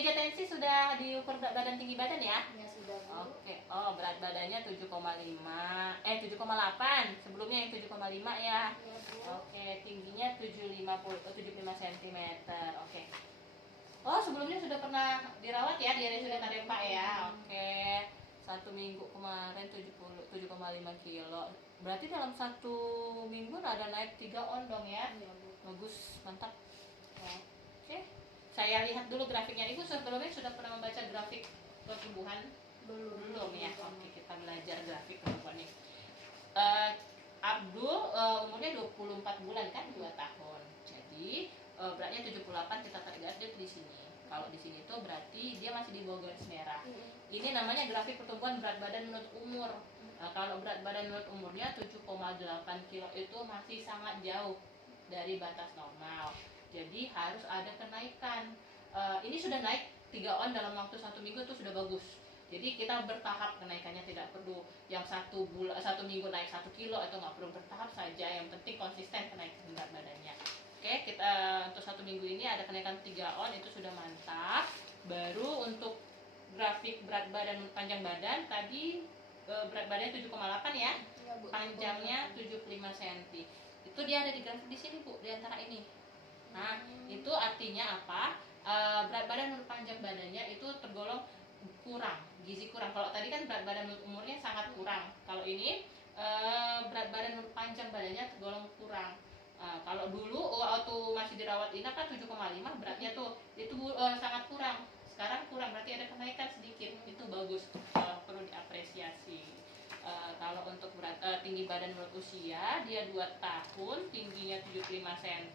meja tensi sudah diukur berat badan tinggi badan ya? Ya sudah Bu. Oke. Oh, berat badannya 7,5. 7,8. Sebelumnya yang 7,5 ya. Iya Bu. Oke, tingginya 75 cm. Oke. Oh, sebelumnya sudah pernah dirawat ya di RSUD Tarempa ya. Oke. 1 minggu kemarin 7,5 kilo. Berarti dalam 1 minggu ada naik 3 on dong ya. Iya Bu. Bagus, mantap. Oke. Saya lihat dulu grafiknya. Ibu sebelumnya sudah pernah membaca grafik pertumbuhan? Belum ya. Oke, kita belajar grafik pertumbuhan nih. Abdul umurnya 24 bulan kan, 2 tahun. Jadi beratnya 78, kita tarik garis di sini. Kalau di sini tuh berarti dia masih di bawah garis merah. Ini namanya grafik pertumbuhan berat badan menurut umur. Kalau berat badan menurut umurnya 7,8 kilo itu masih sangat jauh dari batas normal. Jadi harus ada kenaikan. Ini sudah naik 3 on dalam waktu 1 minggu itu sudah bagus. Jadi kita bertahap kenaikannya, tidak perlu yang 1 minggu naik 1 kilo, atau nggak perlu bertahap saja. Yang penting konsisten kenaikan berat badannya. Oke, kita untuk 1 minggu ini ada kenaikan 3 on, itu sudah mantap. Baru untuk grafik berat badan panjang badan tadi berat badannya 7,8 ya, panjangnya 75 cm. Itu dia ada di grafik di sini Bu, di antara ini. Nah, itu artinya apa? Berat badan menurut panjang badannya itu tergolong kurang, gizi kurang. Kalau tadi kan berat badan menurut umurnya sangat kurang. Kalau ini berat badan menurut panjang badannya tergolong kurang. Kalau dulu waktu masih dirawat inap kan 7,5 beratnya tuh, itu sangat kurang. Sekarang kurang, berarti ada kenaikan sedikit. Itu bagus, perlu diapresiasi. Kalau untuk tinggi badan menurut usia, dia 2 tahun, tingginya 75 cm,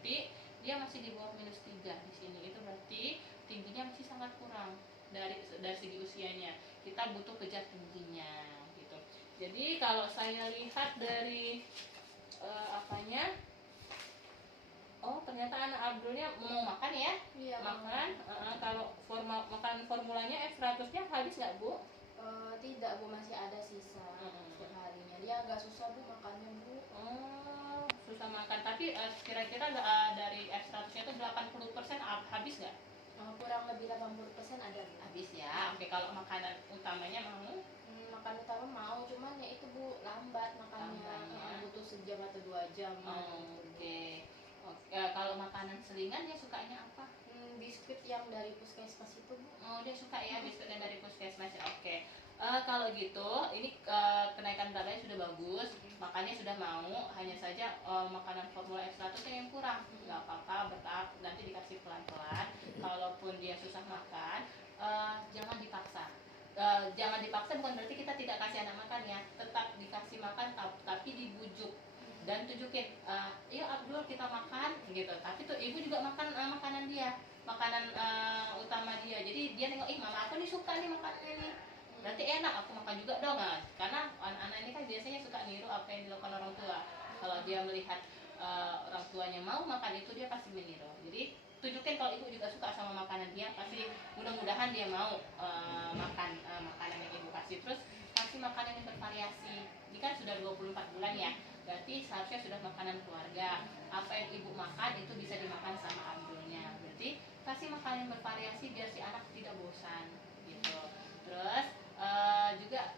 dia masih di bawah -3 di sini. Itu berarti tingginya masih sangat kurang dari segi usianya. Kita butuh kejar tingginya gitu. Jadi kalau saya lihat dari apanya, oh ternyata anak Abdulnya mau makan ya. Iya, makan. Kalau makan formulanya F100-nya habis nggak Bu? Tidak Bu, masih ada sisa setiap harinya. Dia agak susah Bu makannya Bu. Oh, susah makan. Tapi kira-kira dari F100-nya itu 80% habis nggak? Kurang lebih 80% ada Bu. Habis ya. Oke, kalau makanan utamanya mau? Makan utama mau, cuman ya itu Bu, lambat makannya. Lambatnya. Butuh sejam atau 2 jam. Oke. Kalau makanan selingan dia sukanya apa? Biskuit yang dari puskesmas itu Bu. Oh, dia suka ya biskuit yang dari puskesmas ya. Oke. Kalau gitu, ini kenaikan berat badannya sudah bagus, makannya sudah mau, hanya saja makanan formula F100 yang kurang. Nggak apa-apa, bertahap, nanti dikasih pelan-pelan. Kalaupun dia susah makan, jangan dipaksa. Jangan dipaksa bukan berarti kita tidak kasih anak makan ya, tetap dikasih makan tapi dibujuk dan tunjukin, yuk Abdul kita makan gitu. Tapi tuh ibu juga makan makanan dia, makanan utama dia. Jadi dia nengok, ih mama aku nih suka nih makannya nih, berarti enak aku makan juga dong. Karena anak-anak ini kan biasanya suka niru apa yang dilakukan orang tua. Kalau dia melihat orang tuanya mau makan itu, dia pasti meniru. Jadi tunjukin kalau ibu juga suka sama makanan dia, pasti mudah-mudahan dia mau makan makanan yang ibu kasih. Terus kasih makanan yang bervariasi. Ini kan sudah 24 bulan ya, berarti seharusnya sudah makanan keluarga. Apa yang ibu makan itu bisa dimakan sama Abdulnya. Berarti kasih makanan yang bervariasi biar si anak tidak bosan gitu. Terus juga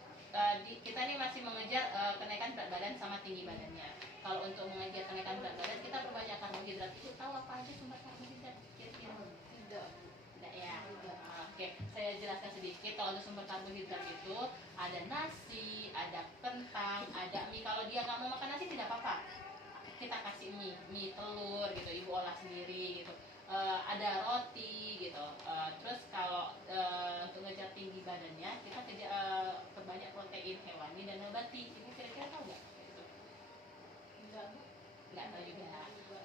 kita nih masih mengejar kenaikan berat badan sama tinggi badannya. Kalau untuk mengejar kenaikan berat badan, kita perbanyak karbohidrat. Itu tahu apa aja sumber karbohidrat kira-kira? Tidak ya. Oke, saya jelaskan sedikit. Kalau untuk sumber karbohidrat itu ada nasi, ada kentang, ada mie. Kalau dia nggak mau makan nasi tidak apa-apa, kita kasih mie telur gitu, ibu olah sendiri gitu. Ada roti gitu. Terus kalau untuk ngejar tinggi badannya, kita perbanyak protein hewani dan nabati. Ibu kira-kira tahu nggak? Gitu. Nggak tahu juga.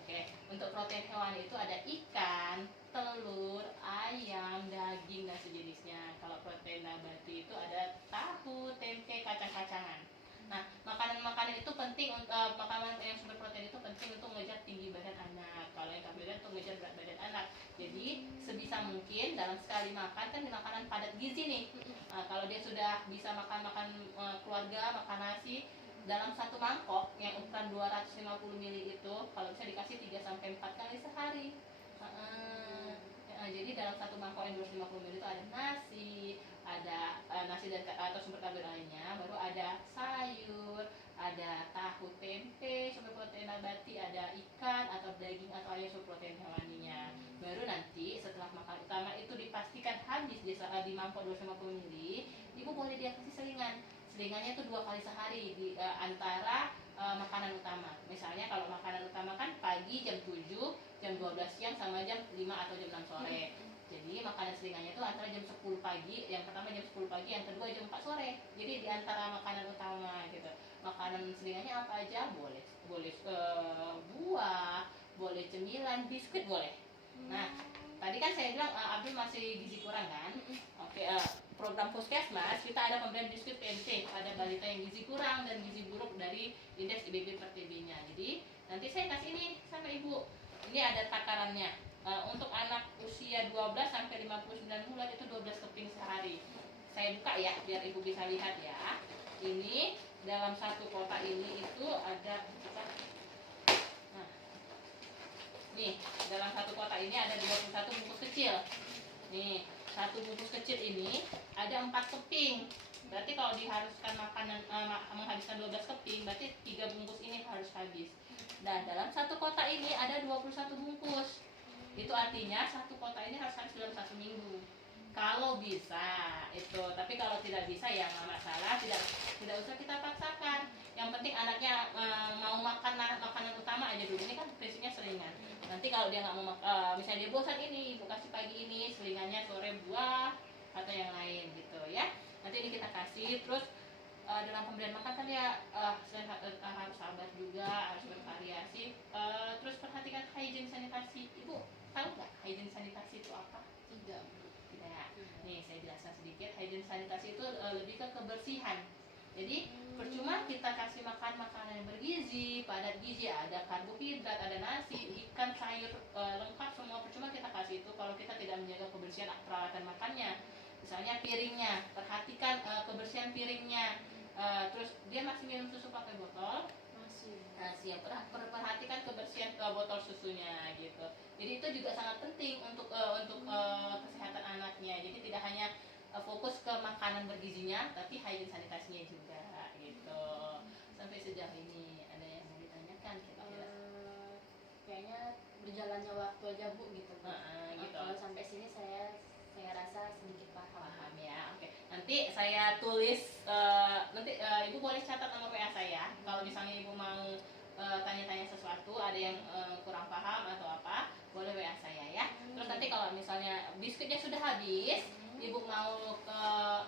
Oke, untuk protein hewani itu ada ikan, telur, ayam, daging dan sejenisnya. Kalau protein nabati itu ada tahu, tempe, kacang-kacangan. Nah, makanan-makanan itu penting untuk makanan yang sumber protein itu penting untuk mengejar tinggi badan anak. Kalau yang karbohidrat untuk mengejar berat badan anak. Jadi sebisa mungkin dalam sekali makan, kan makanan padat gizi nih. Kalau dia sudah bisa makan keluarga, makan nasi dalam satu mangkok yang ukuran 250 ml itu, kalau bisa dikasih 3 sampai 4 kali sehari. Jadi dalam satu mangkok yang 250 ml itu ada nasi, ada nasi dan atau sumber karbohidrat lainnya, baru ada sayur, ada tahu tempe sumber protein nabati, ada ikan atau daging atau ayam sumber protein hewaninya. Baru nanti setelah makan utama itu dipastikan habis di mangkok 250 ml, ibu boleh dia kasih selingan. Selingannya itu 2 kali sehari di antara makanan utama. Misalnya kalau makanan utama kan pagi jam 7, jam 12 siang sama jam 5 atau jam 6 sore. Jadi makanan selingannya itu antara jam 10 pagi, yang pertama jam 10 pagi, yang kedua jam 4 sore. Jadi di antara makanan utama gitu. Makanan selingannya apa aja boleh. Boleh buah, boleh cemilan, biskuit boleh. Nah, tadi kan saya bilang Abdul masih gizi kurang kan? Oke, program Puskesmas kita ada pemberian biskuit PMC pada balita yang gizi kurang dan gizi buruk dari indeks IBB per TB-nya. Jadi nanti saya kasih ini sama ibu. Ini ada takarannya. Untuk anak usia 12 sampai 59 bulan itu 12 keping sehari. Saya buka ya biar ibu bisa lihat ya. Ini dalam satu kotak ini itu ada nah, nih dalam satu kotak ini ada 21 bungkus kecil. Nih, satu bungkus kecil ini ada 4 keping. Berarti kalau diharuskan makanan menghabiskan 12 keping, berarti 3 bungkus ini harus habis. Nah, dalam satu kotak ini ada 21 bungkus. Itu artinya satu kotak ini harus habis dalam 1 minggu. Kalau bisa itu, tapi kalau tidak bisa ya nggak masalah, tidak usah kita paksakan. Yang penting anaknya mau makan makanan utama aja dulu. Ini kan prinsipnya selingan. Nanti kalau dia nggak mau misalnya dia bosan ini, ibu kasih pagi ini, selingannya sore buah atau yang lain gitu ya. Nanti ini kita kasih. Terus dalam pemberian makan kan ya harus sabar juga, harus bervariasi. Terus perhatikan hygiene sanitasi. Ibu tahu nggak hygiene sanitasi itu apa? Tidak. Tidak. Nih saya jelaskan sedikit. Hygiene sanitasi itu lebih ke kebersihan. Jadi percuma kita kasih makan makanan yang bergizi, padat gizi, ada karbohidrat, ada nasi, ikan, sayur lengkap semua. Percuma kita kasih itu kalau kita tidak menjaga kebersihan peralatan makannya. Misalnya piringnya, perhatikan kebersihan piringnya. Terus dia masih minum susu pakai botol. Masih ya, perhatikan kebersihan botol susunya gitu. Jadi itu juga sangat penting untuk kesehatan anaknya. Jadi tidak hanya fokus ke makanan bergizinya, tapi hygiene sanitasinya juga gitu. Sampai sejauh ini ada yang mau ditanyakan kira-kira? Kayaknya berjalannya waktu aja Bu gitu. Gitu. Kalau sampai sini saya rasa sedikit paham. Paham ya, oke. Nanti saya tulis, nanti ibu boleh catat nomor WA saya. Kalau misalnya ibu mau tanya-tanya sesuatu, ada yang kurang paham atau apa, boleh WA saya ya. Terus nanti kalau misalnya biskuitnya sudah habis, ibu mau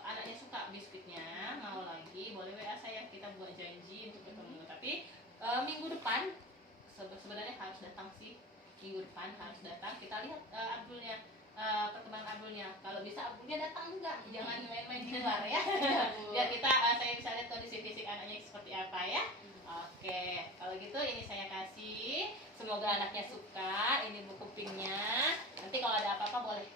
anaknya suka biskuitnya, mau lagi, boleh WA saya, kita buat janji untuk ketemu. Tapi minggu depan sebenarnya harus datang sih. Minggu depan harus datang. Kita lihat Abdulnya, perkembangan Abdulnya. Kalau bisa Abdulnya datang juga, jangan main-main di luar ya. Biar kita saya bisa lihat kondisi fisik anaknya seperti apa ya. Oke, kalau gitu ini saya kasih. Semoga anaknya suka. Ini buku pinknya. Nanti kalau ada apa-apa boleh